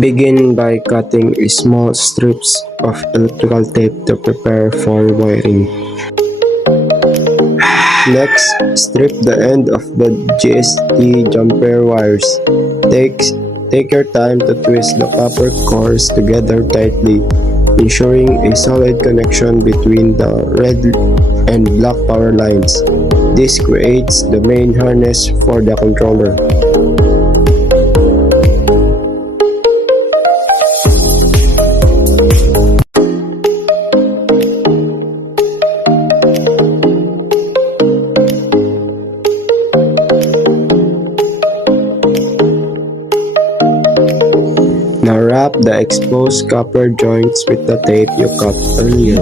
Begin by cutting small strips of electrical tape to prepare for wiring. Next, strip the end of the GST jumper wires. Take your time to twist the copper cores together tightly, ensuring a solid connection between the red and black power lines. This creates the main harness for the controller. Now wrap the exposed copper joints with the tape you cut earlier.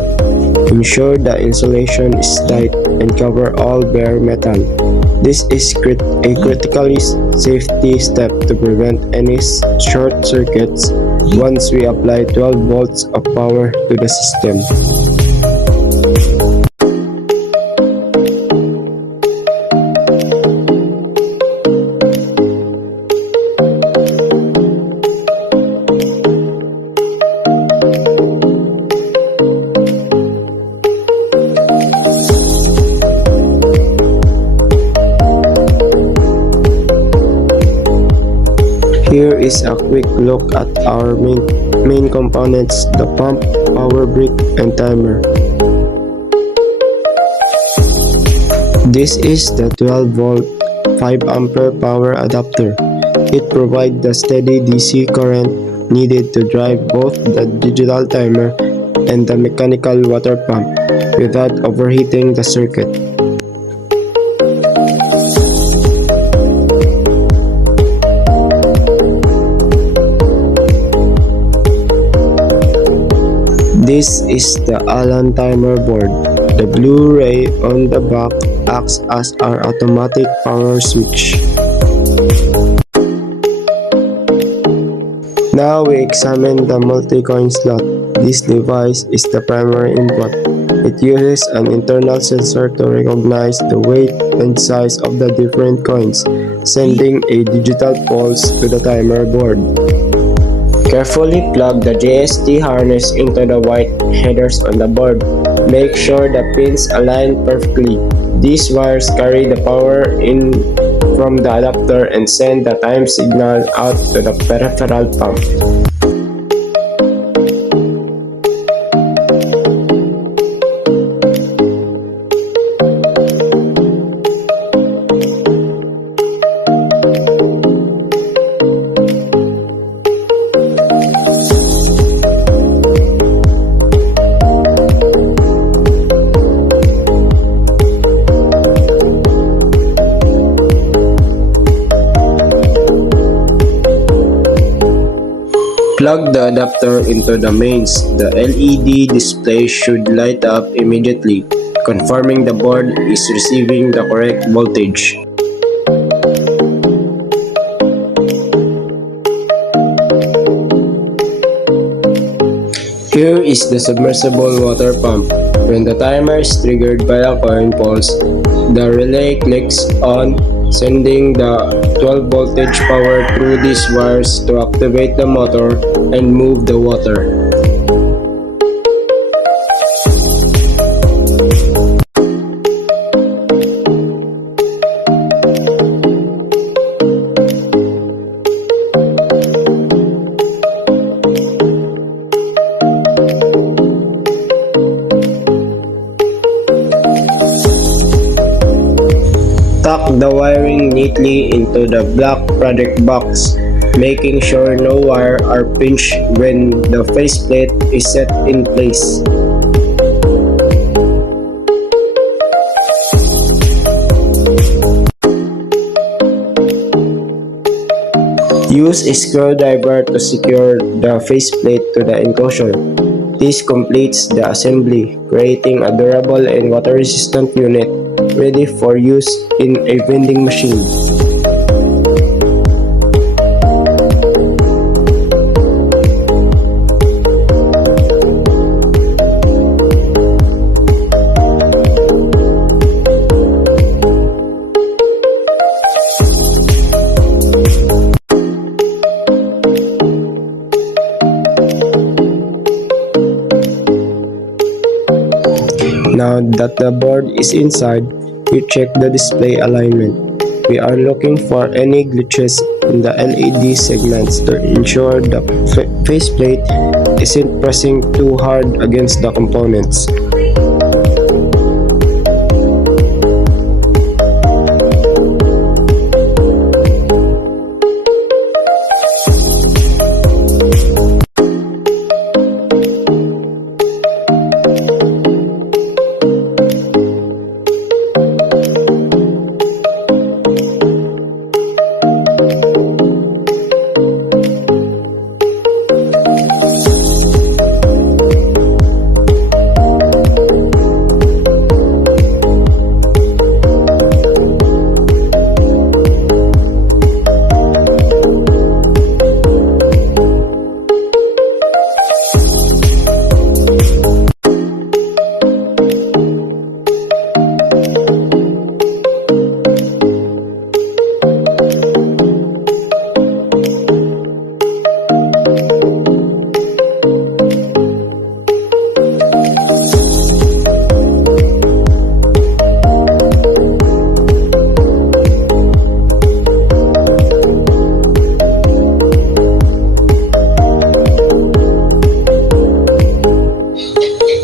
Ensure the insulation is tight and cover all bare metal. This is a critically safety step to prevent any short circuits once we apply 12 volts of power to the system. Here is a quick look at our main components, the pump, power brick, and timer. This is the 12 volt 5 ampere power adapter. It provides the steady DC current needed to drive both the digital timer and the mechanical water pump without overheating the circuit. This is the Allen timer board. The blue ray on the back acts as our automatic power switch. Now we examine the multi-coin slot. This device is the primary input. It uses an internal sensor to recognize the weight and size of the different coins, sending a digital pulse to the timer board. Carefully plug the JST harness into the white headers on the board. Make sure the pins align perfectly. These wires carry the power in from the adapter and send the time signal out to the peripheral pump. Plug the adapter into the mains. The LED display should light up immediately, confirming the board is receiving the correct voltage. Here is the submersible water pump. When the timer is triggered by a coin pulse, the relay clicks on, sending the 12 voltage power through these wires to activate the motor and move the water. Tuck the wiring neatly into the black product box, making sure no wire are pinched when the faceplate is set in place. Use a screwdriver to secure the faceplate to the enclosure. This completes the assembly, creating a durable and water-resistant unit ready for use in a vending machine. Now that the board is inside, you check the display alignment. We are looking for any glitches in the LED segments to ensure the faceplate isn't pressing too hard against the components.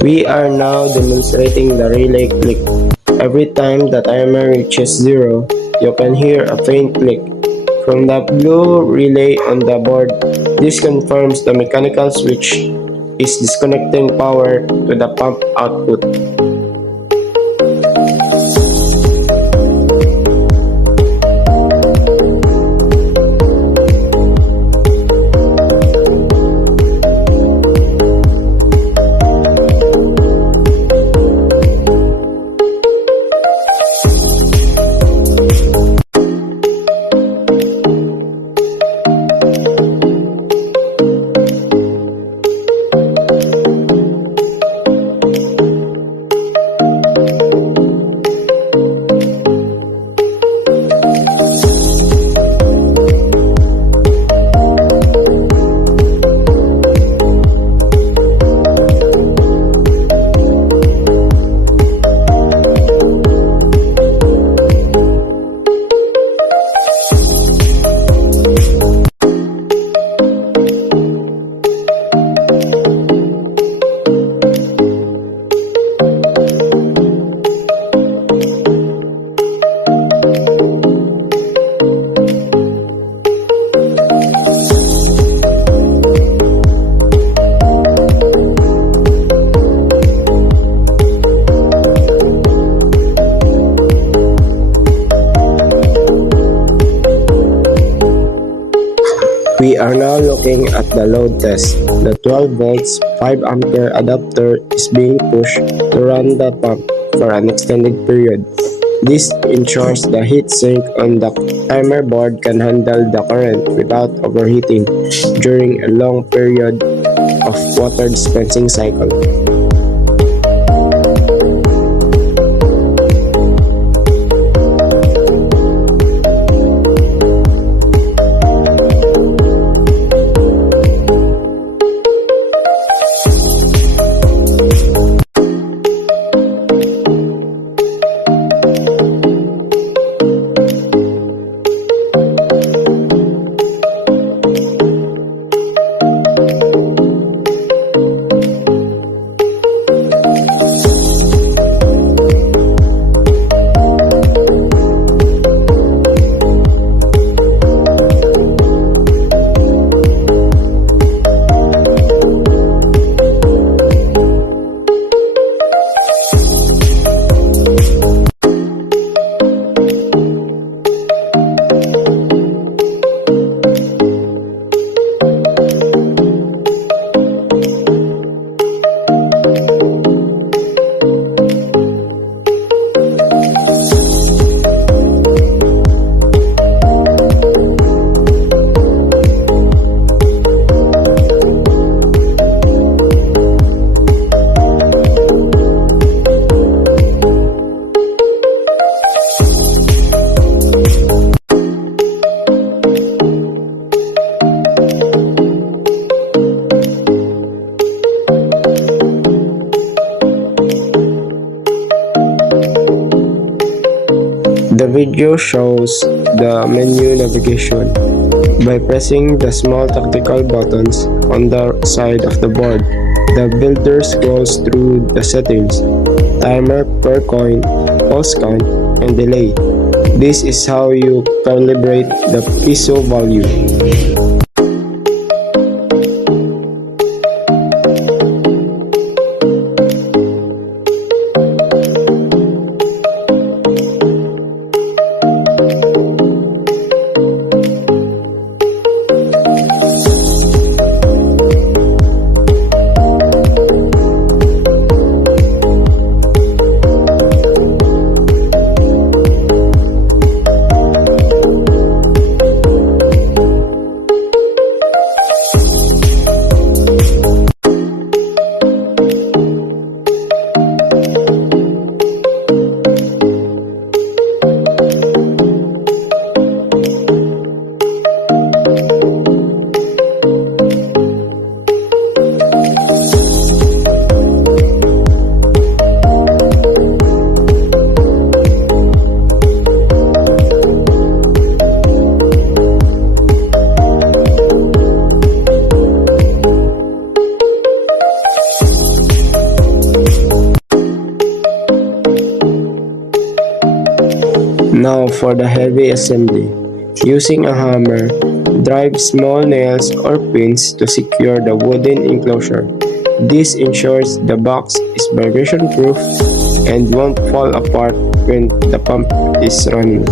We are now demonstrating the relay click. Every time the timer reaches 0, you can hear a faint click from the blue relay on the board. This confirms the mechanical switch is disconnecting power to the pump output. We are now looking at the load test. The 12 volts 5 ampere adapter is being pushed to run the pump for an extended period. This ensures the heat sink on the timer board can handle the current without overheating during a long period of water dispensing cycle. The video shows the menu navigation. By pressing the small tactical buttons on the side of the board, the builder scrolls through the settings, timer per coin, pulse count, and delay. This is how you calibrate the peso value. Now for the heavy assembly. Using a hammer, drive small nails or pins to secure the wooden enclosure. This ensures the box is vibration proof and won't fall apart when the pump is running.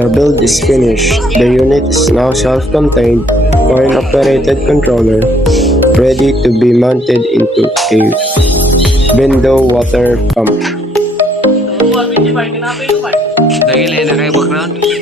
The build is finished. The unit is now self-contained, coin-operated controller, ready to be mounted into a window water pump. Lagi na kayo background.